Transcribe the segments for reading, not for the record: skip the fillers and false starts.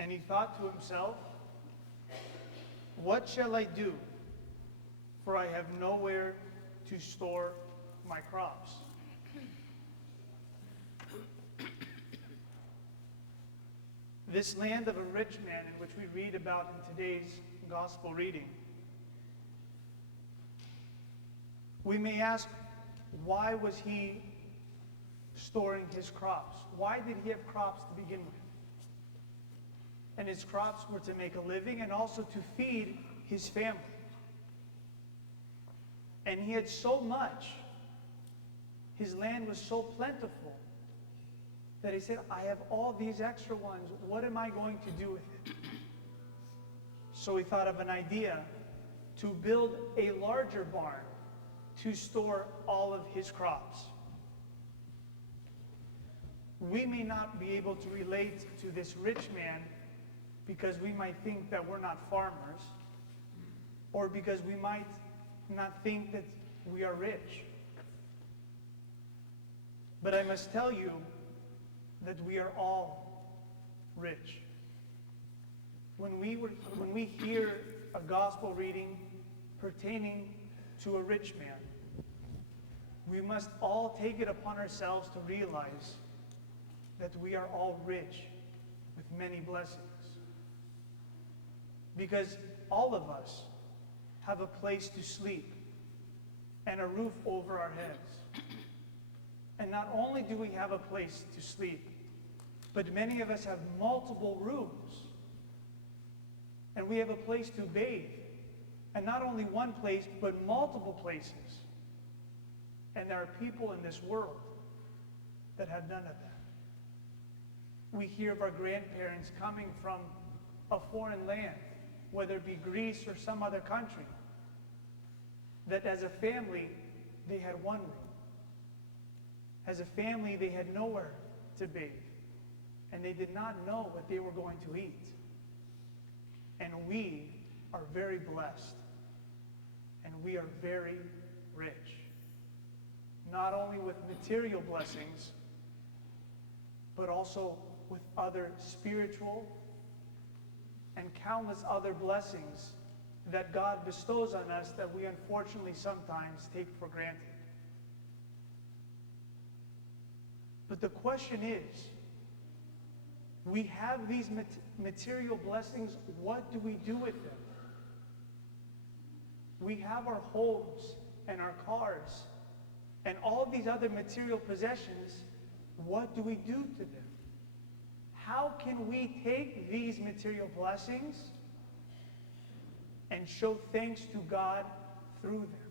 And he thought to himself, what shall I do? For I have nowhere to store my crops. This land of a rich man, in which we read about in today's gospel reading, we may ask, why was he storing his crops? Why did he have crops to begin with? And his crops were to make a living and also to feed his family. And he had so much, his land was so plentiful, that he said, I have all these extra ones. What am I going to do with it? So he thought of an idea to build a larger barn to store all of his crops. We may not be able to relate to this rich man because we might think that we're not farmers, or because we might not think that we are rich. But I must tell you that we are all rich. When we hear a gospel reading pertaining to a rich man, we must all take it upon ourselves to realize that we are all rich with many blessings. Because all of us have a place to sleep and a roof over our heads. And not only do we have a place to sleep, but many of us have multiple rooms. And we have a place to bathe. And not only one place, but multiple places. And there are people in this world that have none of that. We hear of our grandparents coming from a foreign land, whether it be Greece or some other country, that as a family, they had one room. As a family, they had nowhere to bathe. And they did not know what they were going to eat. And we are very blessed. And we are very rich. Not only with material blessings, but also with other spiritual and countless other blessings that God bestows on us that we unfortunately sometimes take for granted. But the question is, we have these material blessings, what do we do with them? We have our homes and our cars and all of these other material possessions. What do we do to them? How can we take these material blessings and show thanks to God through them?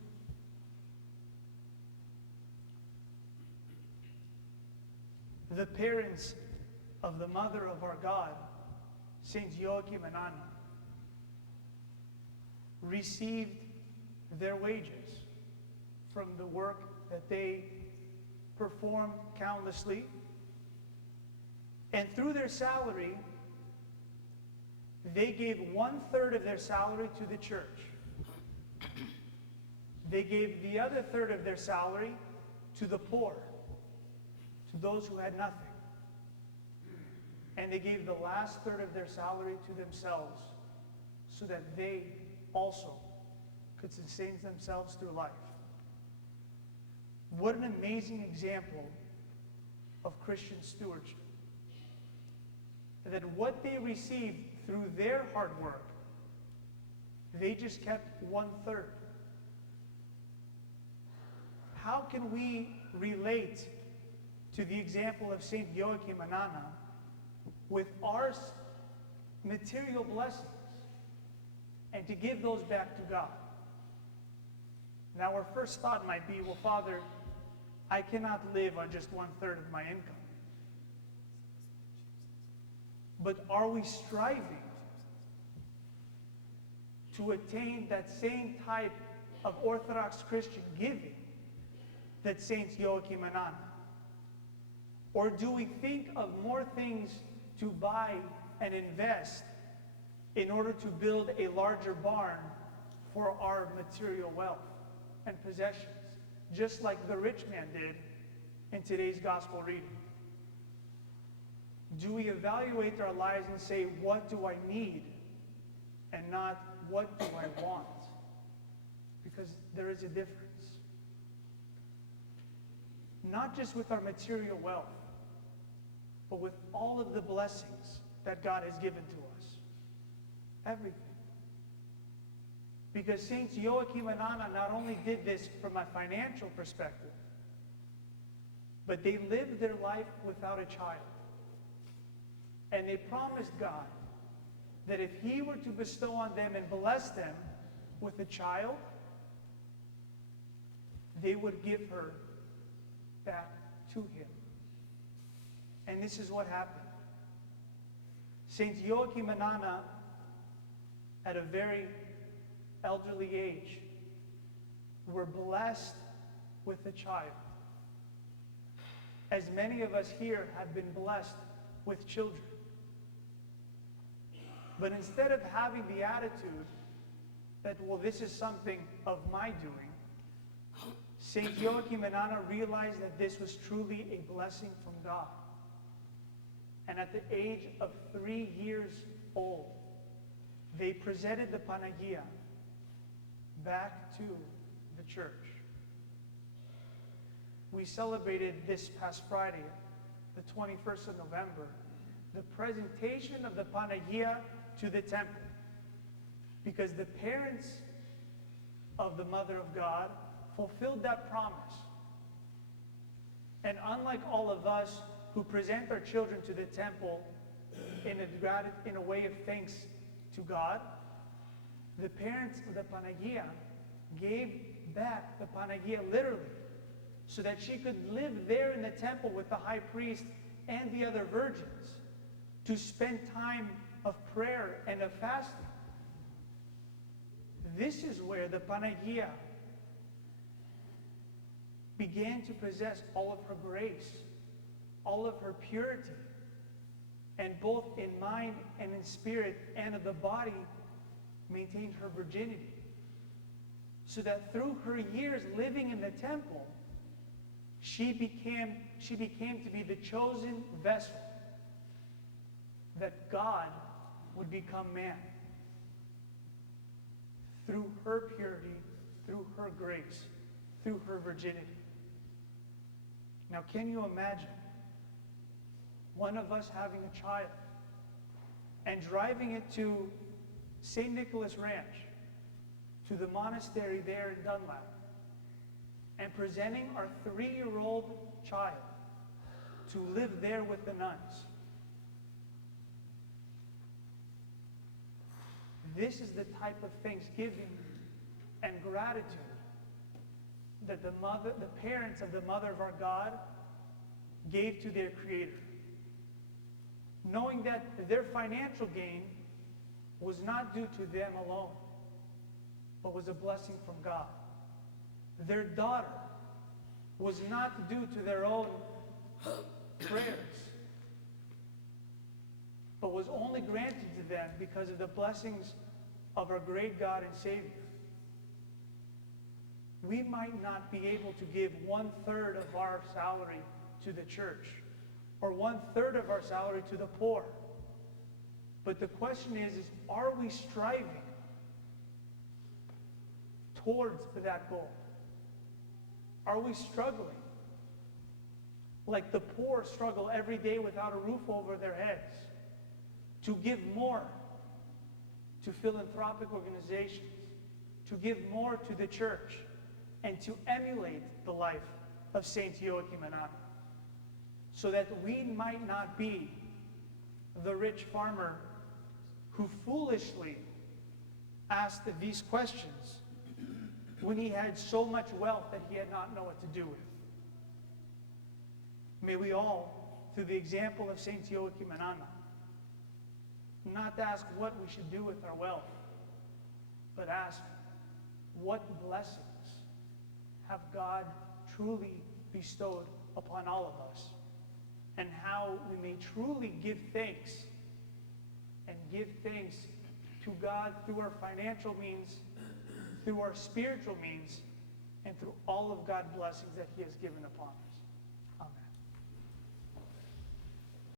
The parents of the mother of our God, Saints Joachim and Anna, received their wages from the work that they performed countlessly. And through their salary, they gave 1/3 of their salary to the church. They gave the other third of their salary to the poor, to those who had nothing. And they gave the last third of their salary to themselves so that they also could sustain themselves through life. What an amazing example of Christian stewardship. That what they received through their hard work, they just kept 1/3. How can we relate to the example of Saint Joachim and Anna with our material blessings and to give those back to God? Now our first thought might be, well, Father, I cannot live on just 1/3 of my income. But are we striving to attain that same type of Orthodox Christian giving that Saints Joachim and Anna? Or do we think of more things to buy and invest in order to build a larger barn for our material wealth and possessions, just like the rich man did in today's gospel reading? Do we evaluate our lives and say, what do I need? And not, what do I want? Because there is a difference. Not just with our material wealth, but with all of the blessings that God has given to us. Everything. Because Saints Joachim and Anna not only did this from a financial perspective, but they lived their life without a child. And they promised God that if He were to bestow on them and bless them with a child, they would give her back to Him. And this is what happened. Saints Joachim and Anna, at a very elderly age, were blessed with a child. As many of us here have been blessed with children. But instead of having the attitude that, well, this is something of my doing, Saint Joachim and Anna realized that this was truly a blessing from God. And at the age of 3 years old, they presented the Panagia back to the church. We celebrated this past Friday, the 21st of November, the presentation of the Panagia to the temple. Because the parents of the Mother of God fulfilled that promise. And unlike all of us who present our children to the temple in a way of thanks to God, the parents of the Panagia gave back the Panagia literally, so that she could live there in the temple with the high priest and the other virgins to spend time of prayer and of fasting. This is where the Panagia began to possess all of her grace, all of her purity, and both in mind and in spirit and of the body maintained her virginity. So that through her years living in the temple, she became to be the chosen vessel that God would become man. Through her purity, through her grace, through her virginity. Now, can you imagine one of us having a child and driving it to St. Nicholas Ranch, to the monastery there in Dunlap, and presenting our 3-year-old child to live there with the nuns? This is the type of thanksgiving and gratitude that the parents of the Mother of our God gave to their Creator. Knowing that their financial gain was not due to them alone, but was a blessing from God. Their daughter was not due to their own prayers, but was only granted to them because of the blessings of our great God and Savior. We might not be able to give 1/3 of our salary to the church, or 1/3 of our salary to the poor. But the question is are we striving towards that goal? Are we struggling like the poor struggle every day without a roof over their heads to give more to philanthropic organizations, to give more to the church, and to emulate the life of Saint Joachim and Anna, so that we might not be the rich farmer who foolishly asked these questions when he had so much wealth that he had not known what to do with. May we all, through the example of Saint Joachim and Anna, not ask what we should do with our wealth, but ask what blessings have God truly bestowed upon all of us, and how we may truly give thanks and give thanks to God through our financial means, through our spiritual means, and through all of God's blessings that He has given upon us.